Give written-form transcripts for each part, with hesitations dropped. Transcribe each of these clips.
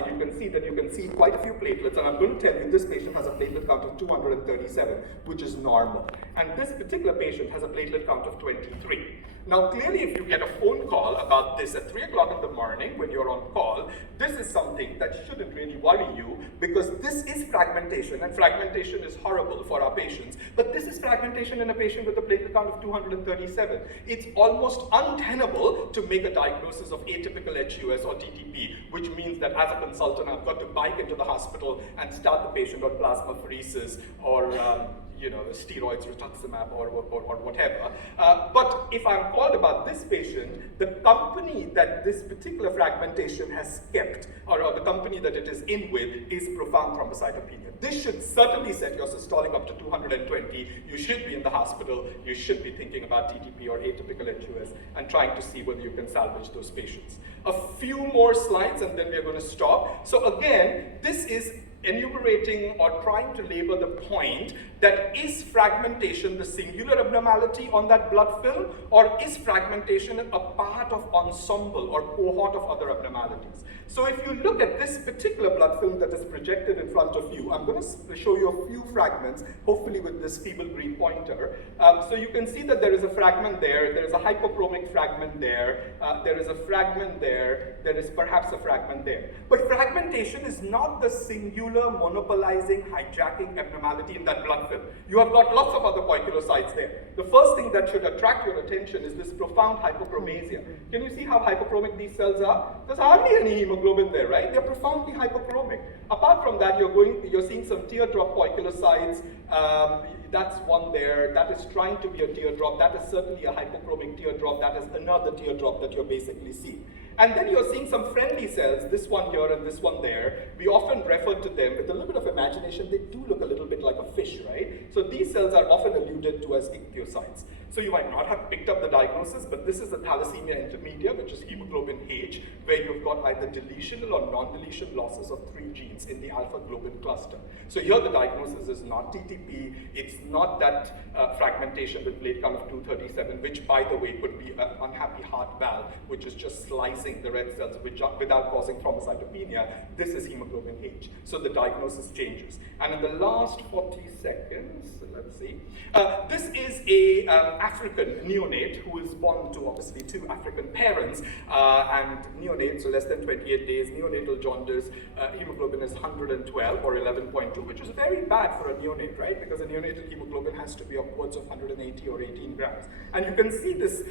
side, you can see quite a few platelets, and I'm going to tell you this patient has a platelet count of 237, which is normal. And this particular patient has a platelet count of 23. Now, clearly, if you get a phone call about this at 3 o'clock in the morning when you're on call, this is something that shouldn't really worry you, because this is fragmentation, and fragmentation is horrible for our patients. But this is fragmentation in a patient with a platelet count of 237. It's almost untenable to make a diagnosis of atypical HUS or TTP, which means that as a consultant, I've got to bike into the hospital and start the patient on plasmapheresis or steroids, rituximab, or whatever. But if I'm called about this patient, the company that this particular fragmentation has kept, or the company that it is in with, is profound thrombocytopenia. This should certainly set your systolic up to 220. You should be in the hospital. You should be thinking about TTP or atypical HUS and trying to see whether you can salvage those patients. A few more slides and then we're going to stop. So again, this is enumerating or trying to label the point that is fragmentation the singular abnormality on that blood film, or is fragmentation a part of ensemble or cohort of other abnormalities? So if you look at this particular blood film that is projected in front of you, I'm going to show you a few fragments, hopefully with this feeble green pointer. So you can see that there is a fragment there is a hypochromic fragment there is a fragment there is perhaps a fragment there. But fragmentation is not the singular monopolizing, hijacking abnormality in that blood film. You have got lots of other poikilocytes there. The first thing that should attract your attention is this profound hypochromasia. Can you see how hypochromic these cells are? There's hardly any hemoglobin there, right? They're profoundly hypochromic. Apart from that, you're seeing some teardrop poikilocytes. That's one there. That is trying to be a teardrop. That is certainly a hypochromic teardrop. That is another teardrop that you're basically seeing. And then you're seeing some friendly cells, this one here and this one there. We often refer to them with a little bit of imagination. They do look a little bit like a fish, right? So these cells are often alluded to as ichthyocytes. So you might not have picked up the diagnosis, but this is the thalassemia intermedia, which is hemoglobin H, where you've got either deletional or non-deletion losses of 3 genes in the alpha globin cluster. So here the diagnosis is not TTP, it's not that fragmentation with plate count of 237, which by the way could be an unhappy heart valve, which is just slicing the red cells without causing thrombocytopenia. This is hemoglobin H. So the diagnosis changes. And in the last 40 seconds, let's see, this is a African neonate who is born to obviously 2 African parents, and neonate, so less than 28 days, neonatal jaundice, hemoglobin is 112 or 11.2, which is very bad for a neonate, right? Because a neonatal hemoglobin has to be upwards of 180 or 18 grams. And you can see this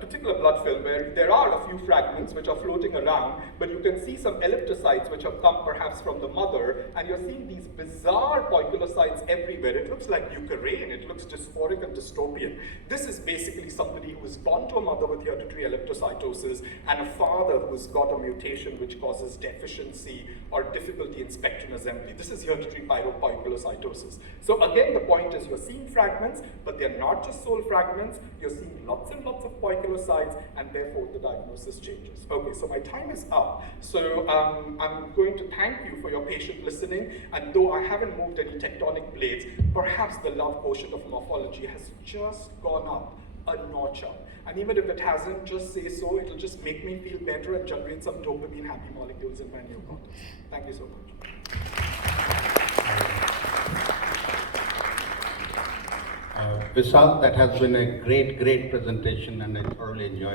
particular blood film where there are a few fragments which are floating around, but you can see some elliptocytes which have come perhaps from the mother, and you're seeing these bizarre poikilocytes everywhere. It looks like Eukarine, it looks dysphoric and dystopian. This is basically somebody who is born to a mother with hereditary elliptocytosis and a father who's got a mutation which causes deficiency or difficulty in spectrin assembly. This is hereditary pyropoikilocytosis. So again, the point is you're seeing fragments, but they're not just sole fragments. You're seeing lots and lots of poikilocytes, and therefore the diagnosis changes. Okay, so my time is up. So I'm going to thank you for your patient listening, and though I haven't moved any tectonic plates, perhaps the love quotient of morphology has just gone up a notch up. And even if it hasn't, just say so. It'll just make me feel better and generate some dopamine happy molecules in my neocortex. Thank you so much. Vishal, that has been a great presentation, and I thoroughly enjoyed it.